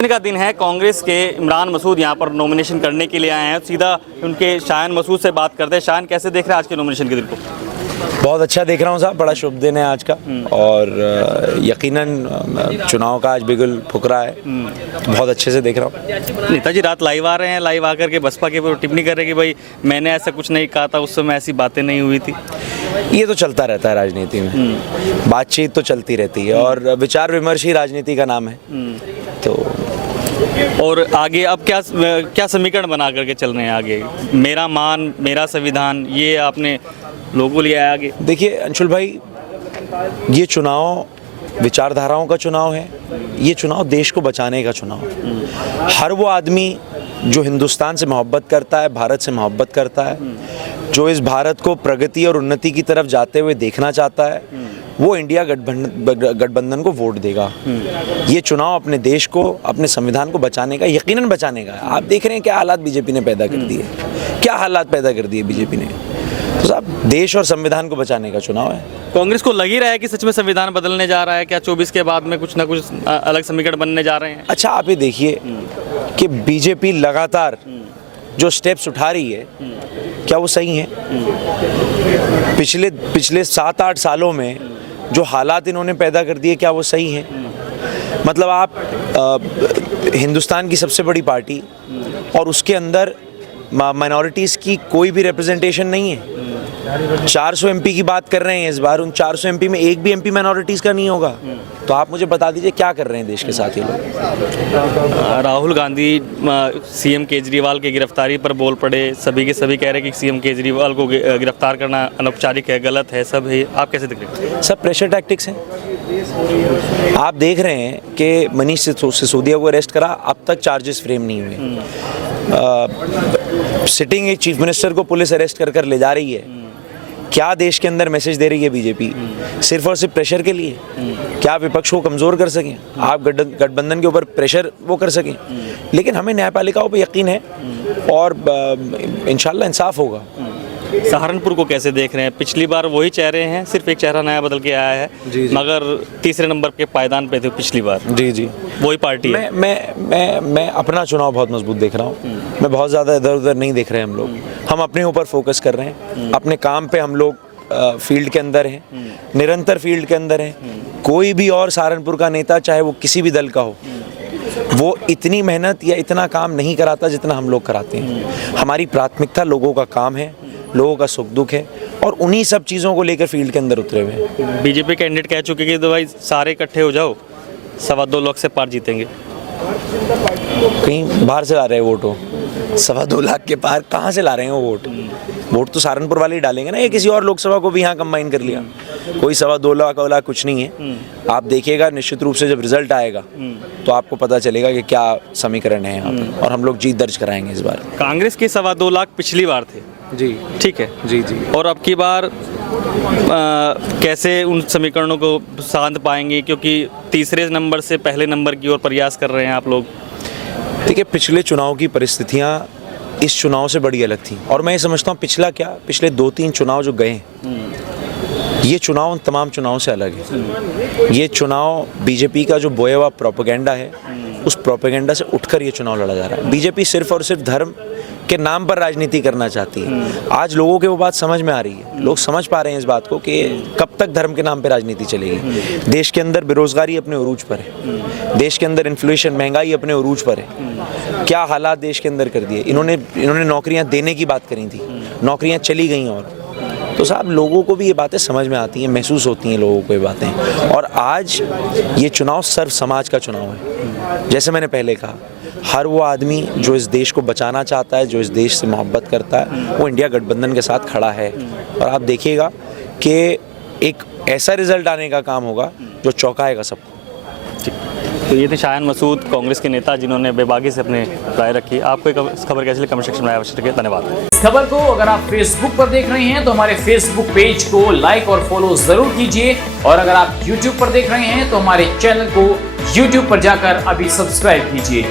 का दिन है। कांग्रेस के इमरान मसूद यहां पर नॉमिनेशन करने के लिए आए हैं। सीधा उनके शायन मसूद से बात करते हैं। शायन, कैसे देख रहे हैं आज के नॉमिनेशन के दिन को? बहुत अच्छा देख रहा हूँ साहब, बड़ा शुभ दिन है आज का। और यकीनन चुनाव का आज बिल्कुल फुकरा है, बहुत अच्छे से देख रहा हूँ। नेताजी रात लाइव आ रहे हैं, लाइव आकर के बसपा के ऊपर टिप्पणी कर रहे हैं कि भाई मैंने ऐसा कुछ नहीं कहा था, उस समय ऐसी बातें नहीं हुई थी। ये तो चलता रहता है राजनीति में, बातचीत तो चलती रहती है और विचार विमर्श ही राजनीति का नाम है। तो और आगे अब क्या समीकरण बना करके चल रहे हैं आगे? मेरा मान, मेरा संविधान, ये आपने लोगों लिया है आगे। देखिए अंशुल भाई, ये चुनाव विचारधाराओं का चुनाव है, ये चुनाव देश को बचाने का चुनाव है। हर वो आदमी जो हिंदुस्तान से मोहब्बत करता है, भारत से मोहब्बत करता है, जो इस भारत को प्रगति और उन्नति की तरफ जाते हुए देखना चाहता है, वो इंडिया गठबंधन को वोट देगा। ये चुनाव अपने देश को, अपने संविधान को बचाने का, यकीनन बचाने का है। आप देख रहे हैं क्या हालात बीजेपी ने पैदा कर दिए, क्या हालात पैदा कर दिए बीजेपी ने। तो साहब, देश और संविधान को बचाने का चुनाव है। कांग्रेस को लग ही रहा है कि सच में संविधान बदलने जा रहा है क्या? 24 के बाद में कुछ ना कुछ अलग समीकरण बनने जा रहे हैं। अच्छा, आप ये देखिए कि बीजेपी लगातार जो स्टेप्स उठा रही है, क्या वो सही हैं? पिछले 7-8 सालों में जो हालात इन्होंने पैदा कर दिए, क्या वो सही हैं? मतलब आप हिंदुस्तान की सबसे बड़ी पार्टी और उसके अंदर माइनॉरिटीज़ की कोई भी रिप्रेजेंटेशन नहीं है। 400 एमपी की बात कर रहे हैं इस बार, उन 400 एमपी में एक भी एमपी माइनॉरिटीज़ का नहीं होगा। तो आप मुझे बता दीजिए क्या कर रहे हैं देश के साथ ये लोग। राहुल गांधी सीएम केजरीवाल की गिरफ्तारी पर बोल पड़े। सभी के सभी कह रहे हैं कि सीएम केजरीवाल को गिरफ्तार करना अनौपचारिक है, गलत है, सब है। आप कैसे देख रहे हैं? सब प्रेशर टैक्टिक्स हैं। आप देख रहे हैं कि मनीष सिसोदिया को अरेस्ट करा, अब तक चार्जेस फ्रेम नहीं हुए। सिटिंग एक चीफ मिनिस्टर को पुलिस अरेस्ट कर ले जा रही है। क्या देश के अंदर मैसेज दे रही है बीजेपी? सिर्फ और सिर्फ प्रेशर के लिए? क्या विपक्ष को कमज़ोर कर सकें, आप गठबंधन के ऊपर प्रेशर वो कर सकें? लेकिन हमें न्यायपालिकाओं पे यकीन है और इंशाल्लाह इंसाफ होगा। सहारनपुर को कैसे देख रहे हैं? पिछली बार वही चेहरे हैं, सिर्फ एक चेहरा नया बदल के आया है। जी। मगर तीसरे नंबर के पायदान पे थे पिछली बार। जी वही पार्टी है। मैं अपना चुनाव बहुत मजबूत देख रहा हूँ। मैं बहुत ज़्यादा इधर उधर नहीं देख रहे हैं हम लोग। हम अपने ऊपर फोकस कर रहे हैं, अपने काम पे हम लोग फील्ड के अंदर हैं, निरंतर फील्ड के अंदर हैं। कोई भी और सहारनपुर का नेता, चाहे वो किसी भी दल का हो, वो इतनी मेहनत या इतना काम नहीं कराता जितना हम लोग कराते हैं। हमारी प्राथमिकता लोगों का काम है, लोगों का सुख दुख है और उन्हीं सब चीज़ों को लेकर फील्ड के अंदर उतरे हुए हैं। बीजेपी कैंडिडेट कह चुके कि तो भाई सारे इकट्ठे हो जाओ, 2.25 लाख से पार जीतेंगे। कहीं बाहर से ला रहे हैं वोट हो? 2.25 लाख के पार कहाँ से ला रहे हैं वो वोट? वोट तो सहारनपुर वाले ही डालेंगे ना, या किसी और लोकसभा को भी यहाँ कंबाइन कर लिया। कोई 2.25 लाख कुछ नहीं है। आप देखिएगा निश्चित रूप से जब रिजल्ट आएगा तो आपको पता चलेगा कि क्या समीकरण है यहाँ पर, और हम लोग जीत दर्ज कराएंगे इस बार। कांग्रेस के 2.25 लाख पिछली बार थे। जी ठीक है। जी। और अब की बार कैसे उन समीकरणों को शांत पाएंगे? क्योंकि तीसरे नंबर से पहले नंबर की ओर प्रयास कर रहे हैं आप लोग। देखिए, पिछले चुनाव की परिस्थितियाँ इस चुनाव से बड़ी अलग थी, और मैं ये समझता हूँ पिछले 2-3 चुनाव जो गए, ये चुनाव उन तमाम चुनावों से अलग है। ये चुनाव बीजेपी का जो बोया हुआ प्रोपेगेंडा है, उस प्रोपेगेंडा से उठकर ये चुनाव लड़ा जा रहा है। बीजेपी सिर्फ और सिर्फ धर्म के नाम पर राजनीति करना चाहती है। आज लोगों को वो बात समझ में आ रही है, लोग समझ पा रहे हैं इस बात को कि कब तक धर्म के नाम पे राजनीति चलेगी। देश के अंदर बेरोजगारी अपने उरूज पर है, देश के अंदर इन्फ्लेशन, महंगाई अपने उरूज पर है। क्या हालात देश के अंदर कर दिए इन्होंने नौकरियां देने की बात करी थी, नौकरियां चली गई। और तो साहब, लोगों को भी ये बातें समझ में आती हैं, महसूस होती हैं लोगों को ये बातें। और आज ये चुनाव सर्व समाज का चुनाव है। जैसे मैंने पहले कहा, हर वो आदमी जो इस देश को बचाना चाहता है, जो इस देश से मोहब्बत करता है, वो इंडिया गठबंधन के साथ खड़ा है। और आप देखिएगा कि एक ऐसा रिजल्ट आने का काम होगा जो चौंकाएगा सबको। तो ये थे शायन मसूद, कांग्रेस के नेता, जिन्होंने बेबाकी से अपने राय रखी। आपको इस खबर कैसे लगी कमेंट सेक्शन में अवश्य रखिए। धन्यवाद। इस खबर को अगर आप फेसबुक पर देख रहे हैं तो हमारे फेसबुक पेज को लाइक और फॉलो जरूर कीजिए, और अगर आप यूट्यूब पर देख रहे हैं तो हमारे चैनल को यूट्यूब पर जाकर अभी सब्सक्राइब कीजिए।